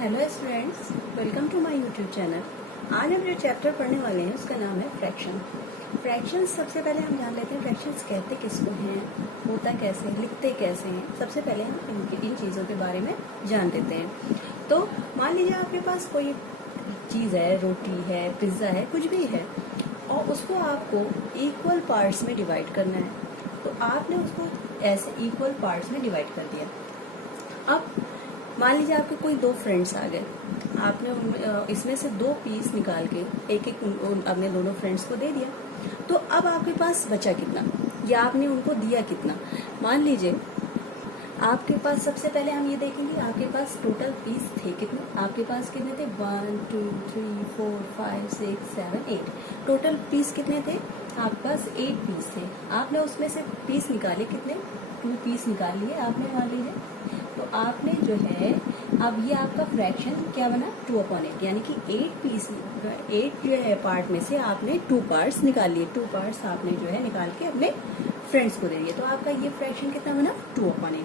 Hello students, welcome to my YouTube channel. आज हम जो चैप्टर पढ़ने वाले हैं उसका नाम है फ्रैक्शन। फ्रैक्शंस सबसे पहले हम जान लेते हैं फ्रैक्शंस कहते किसको हैं, होता कैसे है, लिखते कैसे हैं। सबसे पहले हम इन चीज़ों के बारे में जान लेते हैं। तो मान लीजिए आपके पास कोई चीज़ है, रोटी है, पिज्ज़ा है, कुछ भी है, और उसको आपको इक्वल पार्ट्स में डिवाइड करना है। तो आपने उसको ऐसे इक्वल पार्ट्स में डिवाइड कर दिया। अब मान लीजिए आपके कोई दो फ्रेंड्स आ गए, आपने इसमें से दो पीस निकाल के एक एक अपने दोनों फ्रेंड्स को दे दिया। तो अब आपके पास बचा कितना, या आपने उनको दिया कितना। मान लीजिए आपके पास, सबसे पहले हम ये देखेंगे आपके पास टोटल पीस थे कितने। आपके पास कितने थे, 1 2 3 4 5 6 7 8। टोटल पीस कितने थे, आपके पास 8 पीस थे। आपने उसमें से पीस निकाले कितने, 2 पीस निकाल लिए आपने। मान लीजिए तो आपने जो है, अब ये आपका फ्रैक्शन क्या बना, 2/8, यानी कि 8 पीस, 8 जो है पार्ट में से आपने 2 पार्ट्स निकाल लिए। 2 पार्ट्स आपने जो है निकाल के अपने फ्रेंड्स को दे दिए। तो आपका ये फ्रैक्शन कितना बना, 2/8।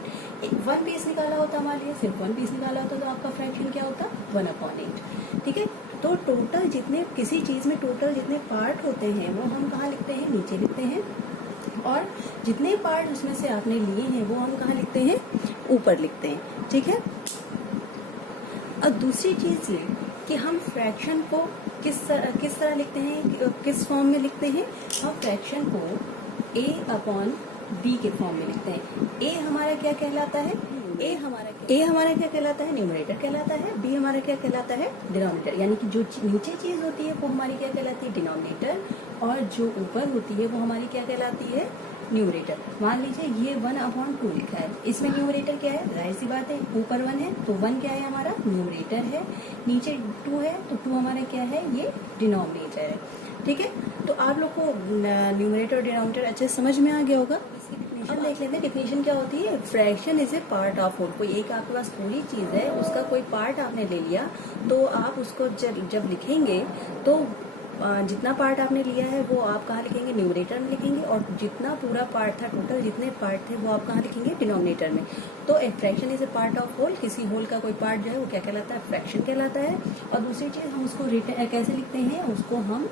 1 पीस निकाला होता, मान लीजिए सिर्फ 1 पीस निकाला होता तो आपका फ्रैक्शन क्या होता, 1/8। ठीक है। तो टोटल जितने, किसी चीज में टोटल जितने पार्ट होते हैं वो हम कहाँ लिखते हैं, नीचे लिखते हैं। और जितने पार्ट उसमें से आपने लिए हैं वो हम कहाँ लिखते हैं, ऊपर लिखते हैं। ठीक है। और दूसरी चीज ये कि हम फ्रैक्शन को किस तरह लिखते हैं, किस फॉर्म में लिखते हैं। हम फ्रैक्शन को a/b के फॉर्म में लिखते हैं। a हमारा क्या कहलाता है, a हमारा क्या कहलाता है, न्यूमरेटर कहलाता है। b हमारा क्या कहलाता है, डिनोमिनेटर। यानी कि जो नीचे चीज होती है वो हमारी क्या कहलाती है, डिनोमिनेटर, और जो ऊपर होती है वो हमारी क्या कहलाती है, न्यूमरेटर। मान लीजिए ये 1/2 लिखा है, इसमें न्यूमरेटर क्या है, जाहिर सी बात है, ऊपर 1 है तो 1 क्या है हमारा, न्यूमरेटर है। नीचे 2 है तो 2 हमारा क्या है, ये डिनोमिनेटर है। ठीक है। तो आप लोग को न्यूमरेटर और डिनोमिनेटर अच्छे समझ में आ गया होगा। अब देख लेते हैं डेफिनेशन क्या होती है। Fraction is a part of whole. कोई एक आपके पास पूरी चीज है, उसका कोई पार्ट आपने ले लिया, तो आप उसको जब लिखेंगे तो जितना पार्ट आपने लिया है वो आप कहाँ लिखेंगे, न्यूमरेटर में लिखेंगे। और जितना पूरा पार्ट था, टोटल जितने पार्ट थे वो आप कहाँ लिखेंगे, डिनोमिनेटर में। तो a fraction is a part of whole. किसी होल का कोई पार्ट जो है वो क्या कहलाता है, फ्रैक्शन कहलाता है। और दूसरी चीज हम उसको कैसे लिखते हैं, उसको हम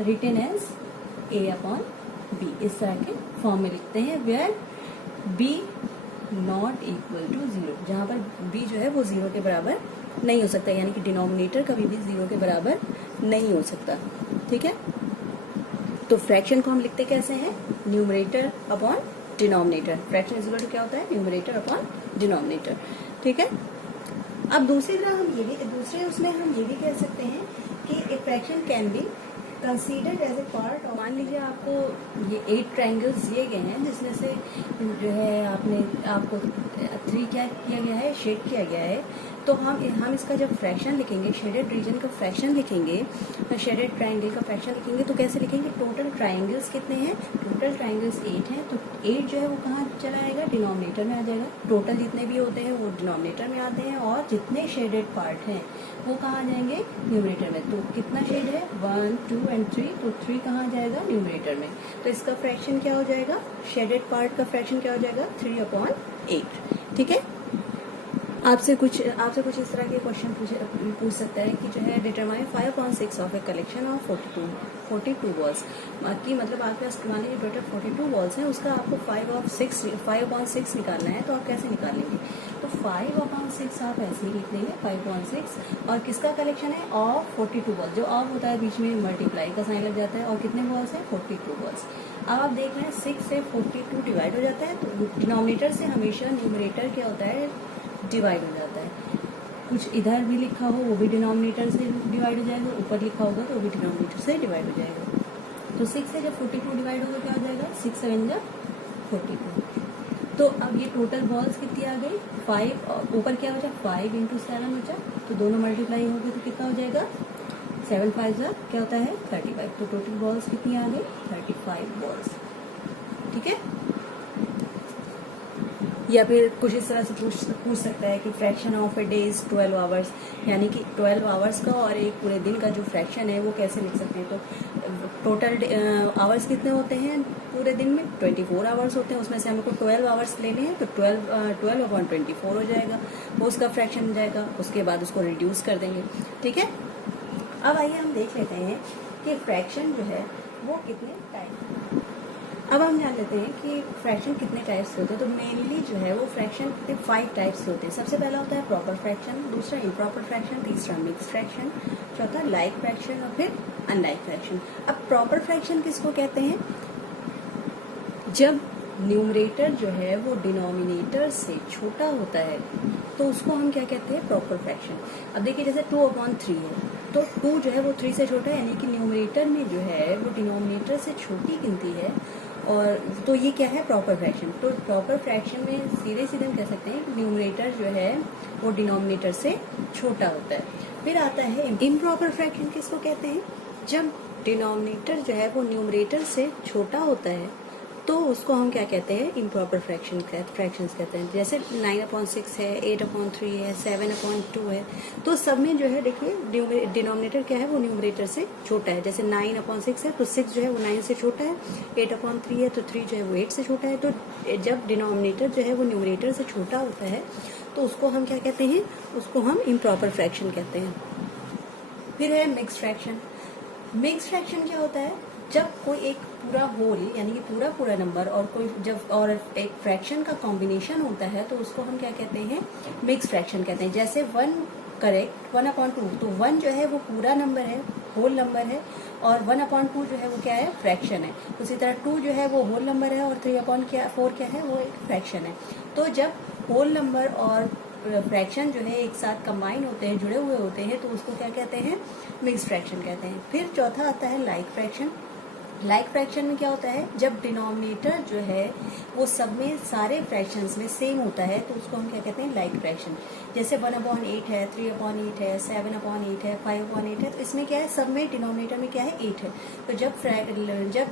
रिटन एज a/b इस तरह के फॉर्म में लिखते हैं, where b not equal to 0, जहां पर b जो है वो 0 के बराबर नहीं हो सकता, यानी कि डिनोमिनेटर कभी भी 0 के बराबर नहीं हो सकता। ठीक है। तो फ्रैक्शन को हम लिखते कैसे हैं, numerator upon denominator. Fraction is equal to क्या होता है, न्यूमरेटर अपॉन डिनोमिनेटर। ठीक है। अब दूसरी तरह हम ये भी, दूसरे उसमें हम ये भी कह सकते हैं कि a fraction can be considered as a part. मान लीजिए आपको ये 8 ट्राइंगल्स दिए गए हैं, जिसमें से जो है आपको 3 क्या किया गया है, शेड किया गया है। तो हम इसका जब फ्रैक्शन लिखेंगे, शेडेड रीजन का फ्रैक्शन लिखेंगे, शेडेड ट्राइंगल का फ्रैक्शन लिखेंगे, तो कैसे लिखेंगे, टोटल ट्राइंगल्स कितने हैं, टोटल ट्राइंगल्स 8 हैं। तो 8 जो है वो कहाँ चला आएगा, डिनोमिनेटर में आ जाएगा। टोटल जितने भी होते हैं वो डिनोमिनेटर में आते हैं, और जितने शेडेड पार्ट हैं वो कहाँ आ जाएंगे, न्यूमरेटर में। तो कितना शेड है, 1 2 एंड 3, तो 3 कहाँ आ जाएगा, न्यूमरेटर में। तो इसका फ्रैक्शन क्या हो जाएगा, शेडेड पार्ट का फ्रैक्शन क्या हो जाएगा, 3/8। ठीक है। आपसे कुछ इस तरह के क्वेश्चन पूछ सकता है कि जो है determine 5/6 of a collection of 42 balls की, मतलब आपके पास मान लीजिए टोटल 42 बॉल्स हैं, उसका आपको 5/6 निकालना है। तो आप कैसे निकालेंगे, तो 5/6 आप ऐसे ही लिख देंगे, 5/6। और किसका कलेक्शन है, ऑफ 42 बॉल्स। जो ऑफ होता है बीच में मल्टीप्लाई का साइन लग जाता है, और कितने बॉल्स है, 42 बॉल्स। अब आप देख रहे हैं 6 से 42 डिवाइड हो जाता है, तो डिनोमिनेटर से हमेशा न्यूमरेटर क्या होता है, डिवाइड हो जाता है। कुछ इधर भी लिखा हो वो भी डिनोमिनेटर से डिवाइड हो जाएगा, ऊपर लिखा होगा तो वो भी डिनोमिनेटर से डिवाइड हो जाएगा। तो 6 से जब 42 डिवाइड होगा क्या हो जाएगा, 6 7 जा 42। तो अब ये टोटल बॉल्स कितनी आ गई, 5, ऊपर क्या बचा, 5 × 7 बचा, तो दोनों मल्टीप्लाई हो गए तो कितना हो जाएगा, 7 5 जा क्या होता है, 35। तो टोटल बॉल्स कितनी आ गई, 35 बॉल्स। ठीक है। या फिर कुछ इस तरह से पूछ सकता है कि fraction of a day is 12 hours, यानी कि 12 आवर्स का और एक पूरे दिन का जो फ्रैक्शन है वो कैसे लिख सकते हैं। तो टोटल आवर्स कितने होते हैं पूरे दिन में? 24 आवर्स होते हैं, उसमें से हमको 12 आवर्स लेने हैं, तो 12/24 हो जाएगा, वो उसका फ्रैक्शन हो जाएगा। उसके बाद उसको रिड्यूस कर देंगे, ठीक है। अब आइए हम देख लेते हैं कि फ्रैक्शन जो है वो कितने टाइप। अब हम जान लेते हैं कि फ्रैक्शन कितने टाइप्स के होते हैं। तो मेनली जो है वो फ्रैक्शन 5 टाइप्स के होते हैं। सबसे पहला होता है प्रॉपर फ्रैक्शन, दूसरा इम्प्रॉपर फ्रैक्शन, तीसरा मिक्स फ्रैक्शन, चौथा लाइक फ्रैक्शन और फिर अनलाइक फ्रैक्शन। अब प्रॉपर फ्रैक्शन किसको कहते हैं? जब न्यूमरेटर जो है वो डिनोमिनेटर से छोटा होता है तो उसको हम क्या कहते हैं? Proper fraction. अब देखिए जैसे 2/3 है, तो 2 जो है वो 3 से छोटा है, यानी कि न्यूमरेटर में जो है वो डिनोमिनेटर से छोटी गिनती है, और तो ये क्या है? Proper fraction. तो प्रॉपर फ्रैक्शन में सीधे सीधे हम कह सकते हैं कि न्यूमरेटर जो है वो डिनोमिनेटर से छोटा होता है। फिर आता है इम्प्रॉपर फ्रैक्शन। किसको कहते हैं? जब डिनोमिनेटर जो है वो न्यूमरेटर से छोटा होता है तो उसको हम क्या कहते हैं? इम्प्रॉपर फ्रैक्शंस कहते हैं। जैसे 9/6 है, 8/3 है, 7/2 है, तो सब में जो है देखिए डिनोमिनेटर क्या है? वो न्यूमरेटर से छोटा है। जैसे 9/6 है तो 6 जो है वो 9 से छोटा है, 8/3 है तो 3 जो है वो 8 से छोटा है। तो जब डिनोमिनेटर जो है वो न्यूमरेटर से छोटा होता है तो उसको हम क्या कहते हैं? उसको हम इम्प्रॉपर फ्रैक्शन कहते हैं। फिर है मिक्स फ्रैक्शन। मिक्स फ्रैक्शन क्या होता है? जब कोई एक पूरा होल यानी कि पूरा नंबर और कोई जब और एक फ्रैक्शन का कॉम्बिनेशन होता है तो उसको हम क्या कहते हैं? मिक्स फ्रैक्शन कहते हैं। जैसे 1 करेक्ट 1/2, तो 1 जो है वो पूरा नंबर है, होल नंबर है, और 1/2 जो है वो क्या है? फ्रैक्शन है। उसी तरह 2 जो है वो होल नंबर है और 3/4 क्या है? वो एक फ्रैक्शन है। तो जब होल नंबर और फ्रैक्शन जो है एक साथ कंबाइन होते हैं, जुड़े हुए होते हैं, तो उसको क्या कहते हैं? मिक्स फ्रैक्शन कहते हैं। फिर चौथा आता है लाइक फ्रैक्शन। लाइक फ्रैक्शन में क्या होता है? जब डिनोमिनेटर जो है वो सब में सारे फ्रैक्शंस में सेम होता है तो उसको हम क्या कहते हैं? Like fraction. जैसे 1/8 है, 3/8 है, 7/8 है, 5/8 है, तो इसमें क्या है? सब में डिनोमिनेटर में क्या है? 8 है। तो जब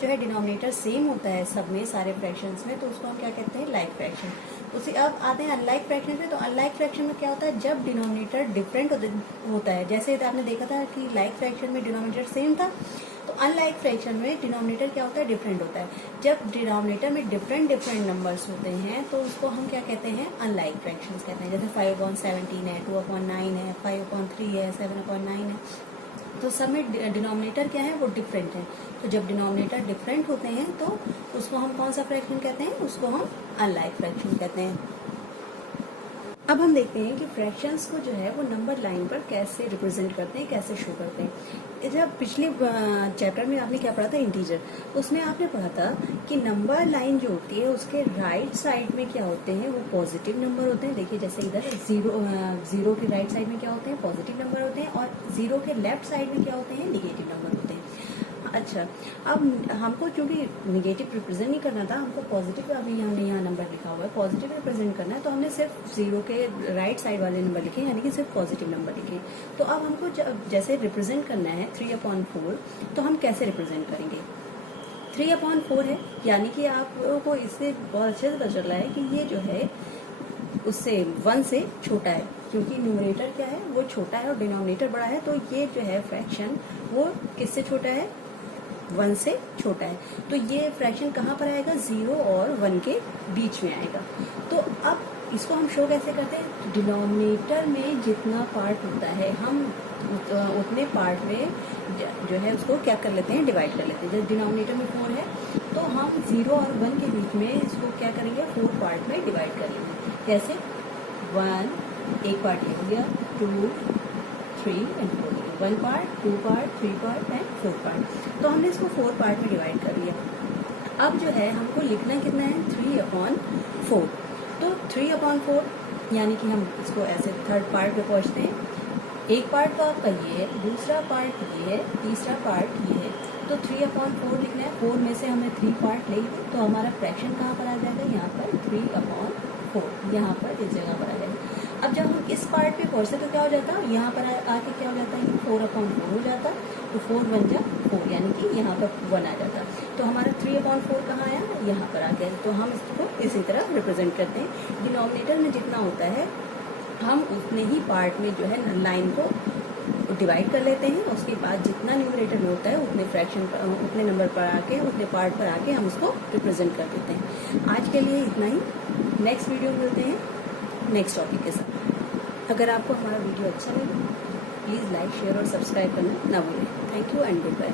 जो है डिनोमिनेटर सेम होता है सब में सारे फ्रैक्शंस में तो उसको हम क्या कहते हैं? Like fraction. उसी अब आते हैं अनलाइक फ्रैक्शन में। तो अनलाइक फ्रैक्शन में क्या होता है? जब डिनोमिनेटर डिफरेंट होता है। जैसे आपने देखा था कि लाइक फ्रैक्शन में डिनोमिनेटर सेम था, तो अनलाइक फ्रैक्शन में डिनोमिनेटर क्या होता है? डिफरेंट होता है। जब डिनोमिनेटर में डिफरेंट नंबर्स होते हैं तो उसको हम क्या कहते हैं? अनलाइक फ्रैक्शंस कहते हैं। जैसे 5/17 है, 2/9 है, 5/3 है, 7/9 है, तो सब में डिनोमिनेटर क्या है? वो डिफरेंट है। तो जब डिनोमिनेटर डिफरेंट होते हैं तो उसको हम कौन सा फ्रैक्शन कहते हैं? उसको हम अनलाइक फ्रैक्शन कहते हैं। अब हम देखते हैं कि फ्रैक्शंस को जो है वो नंबर लाइन पर कैसे रिप्रेजेंट करते हैं, कैसे शो करते हैं। जब पिछले चैप्टर में आपने क्या पढ़ा था? इंटीजर। उसमें आपने पढ़ा था कि नंबर लाइन जो होती है उसके राइट साइड में क्या होते हैं? वो पॉजिटिव नंबर होते हैं। देखिए जैसे इधर जीरो के राइट साइड में क्या होते हैं? पॉजिटिव नंबर होते हैं, और 0 के लेफ्ट साइड में क्या होते हैं? निगेटिव नंबर होते हैं। अच्छा, अब हमको क्योंकि निगेटिव रिप्रेजेंट नहीं करना था, हमको पॉजिटिव, अभी हमने यहाँ नंबर लिखा हुआ है, पॉजिटिव रिप्रेजेंट करना है, तो हमने सिर्फ 0 के राइट साइड वाले नंबर लिखे, यानी कि सिर्फ पॉजिटिव नंबर लिखे। तो अब हमको जैसे रिप्रेजेंट करना है 3/4, तो हम कैसे रिप्रेजेंट करेंगे? 3/4 है, यानी कि आपको इससे बहुत अच्छे से पता चल रहा है कि ये जो है उससे 1 से छोटा है, क्योंकि न्यूमरेटर क्या है? वो छोटा है और डिनोमिनेटर बड़ा है, तो ये जो है फ्रैक्शन वो किससे छोटा है? 1 से छोटा है। तो ये फ्रैक्शन कहाँ पर आएगा? 0 और 1 के बीच में आएगा। तो अब इसको हम शो कैसे करते हैं? डिनोमिनेटर में जितना पार्ट होता है हम उतने पार्ट में जो है उसको क्या कर लेते हैं? डिवाइड कर लेते हैं। जब डिनोमिनेटर में 4 है तो हम 0 और 1 के बीच में इसको क्या करेंगे? 4 पार्ट में डिवाइड कर लेंगे। कैसे? 1 एक पार्ट ले लिया, 2 3 and 4, 1 part, 2 part, 3 part and 4 part. तो हमने इसको 4 पार्ट में डिवाइड कर लिया। अब जो है हमको लिखना कितना है? 3/4। तो 3/4 यानी कि हम इसको ऐसे थर्ड पार्ट पे पहुंचते हैं। एक पार्ट तो आपका ये है, दूसरा पार्ट ये है, तीसरा पार्ट ये है। तो 3/4 लिखना है। 4 में से हमने 3 पार्ट ले लिए, तो हमारा फ्रैक्शन कहाँ पर आ जाएगा? यहाँ पर 3/4, यहाँ पर इस जगह पर आ जाएगा। अब जब हम इस पार्ट पे पहुंचते तो क्या हो जाता है? यहाँ पर आके क्या हो जाता है? 4/4 हो जाता। तो 4 1 जा 4, यानी कि यहाँ पर 1 आ जाता। तो हमारा 3/4 कहाँ आया? यहाँ पर आ गया। तो हम इसको इसी तरह रिप्रेजेंट करते हैं। डिनोमिनेटर में जितना होता है हम उतने ही पार्ट में जो है लाइन को डिवाइड कर लेते हैं, उसके बाद जितना न्यूमरेटर में होता है उतने फ्रैक्शन उतने नंबर पर आके उतने पार्ट पर आके हम उसको रिप्रेजेंट कर देते हैं। आज के लिए इतना ही, नेक्स्ट वीडियो मिलते हैं नेक्स्ट टॉपिक के साथ। अगर आपको हमारा वीडियो अच्छा लगे प्लीज़ लाइक शेयर और सब्सक्राइब करना ना भूलें। Thank you and good bye.